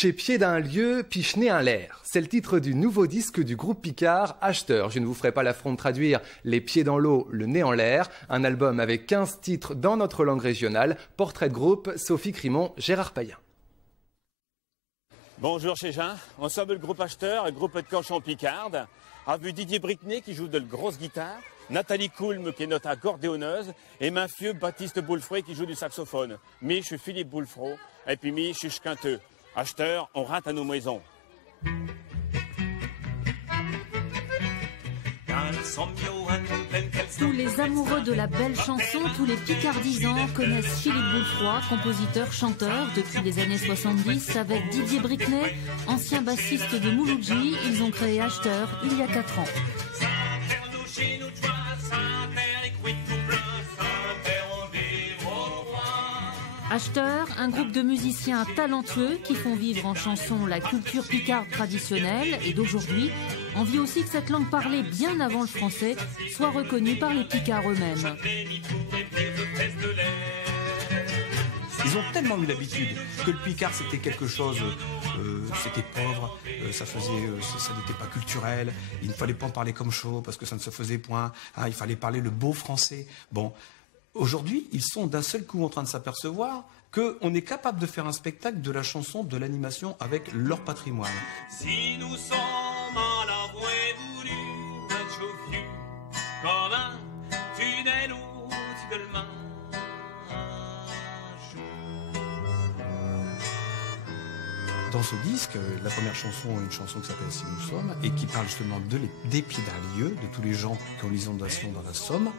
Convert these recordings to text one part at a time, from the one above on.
Chez pied d'un lieu, pichener un l'air. C'est le titre du nouveau disque du groupe Picard, Acheteur. Je ne vous ferai pas l'affront de traduire les pieds dans l'eau, le nez en l'air. Un album avec 15 titres dans notre langue régionale. Portrait de groupe, Sophie Crimon, Gérard Payen. Bonjour chez Jean, on sommes le groupe Acheteur, le groupe de cochons Picarde. A vu Didier Bricnet qui joue de la grosse guitare, Nathalie Coulme qui est notre accordéoneuse et Mathieu Baptiste Boulefroy qui joue du saxophone. Moi, je suis Philippe Boulefroy et puis moi, je suis Quinteux. Acheteur, on rentre à nos maisons. Tous les amoureux de la belle chanson, tous les picardisans connaissent Philippe Boulefroy, compositeur, chanteur depuis les années 70 avec Didier Bricnet, ancien bassiste de Mouloudji. Ils ont créé Acheteur il y a 4 ans. Acheteur, un groupe de musiciens talentueux qui font vivre en chanson la culture picarde traditionnelle et d'aujourd'hui. Envie aussi que cette langue parlée bien avant le français soit reconnue par les Picards eux-mêmes. Ils ont tellement eu l'habitude que le picard c'était quelque chose, c'était pauvre, ça n'était pas culturel, il ne fallait pas en parler comme chaud parce que ça ne se faisait point, il fallait parler le beau français. Bon, aujourd'hui, ils sont d'un seul coup en train de s'apercevoir qu'on est capable de faire un spectacle de la chanson, de l'animation avec leur patrimoine. Si nous sommes à l'avoué voulu, un chauffu, comme un tunnel où tu de main. Dans ce disque, la première chanson est une chanson qui s'appelle Si nous sommes et qui parle justement des pieds d'un lieu, de tous les gens qui ont les inondations dans la Somme.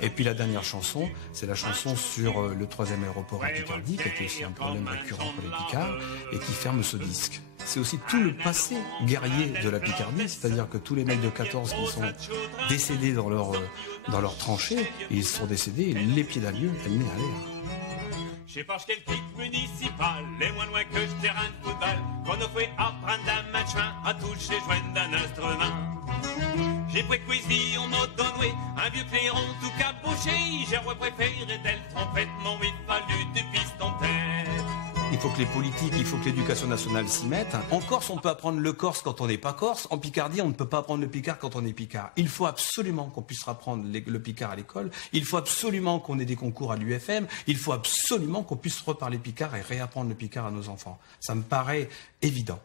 Et puis la dernière chanson, c'est la chanson sur le 3e aéroport en Picardie, qui a été aussi un problème récurrent pour les Picards, et qui ferme ce disque. C'est aussi tout le passé guerrier de la Picardie, c'est-à-dire que tous les mecs de 14 qui sont décédés dans leur tranchée, ils sont décédés les pieds d'un lieu, le nez à l'air. Je sais pas quel pic municipal, les moins loin que je terrain de football, qu'on a fait apprendre un match à toucher joindre d'un instrument. J'ai pris cuisine, on m'a donné un vieux clairon tout caboché, j'ai préféré d'elle trompette, mon il fallu du piston tête. Il faut que les politiques, il faut que l'éducation nationale s'y mette. En Corse, on peut apprendre le corse quand on n'est pas corse. En Picardie, on ne peut pas apprendre le picard quand on est picard. Il faut absolument qu'on puisse apprendre le picard à l'école. Il faut absolument qu'on ait des concours à l'UFM. Il faut absolument qu'on puisse reparler picard et réapprendre le picard à nos enfants. Ça me paraît évident.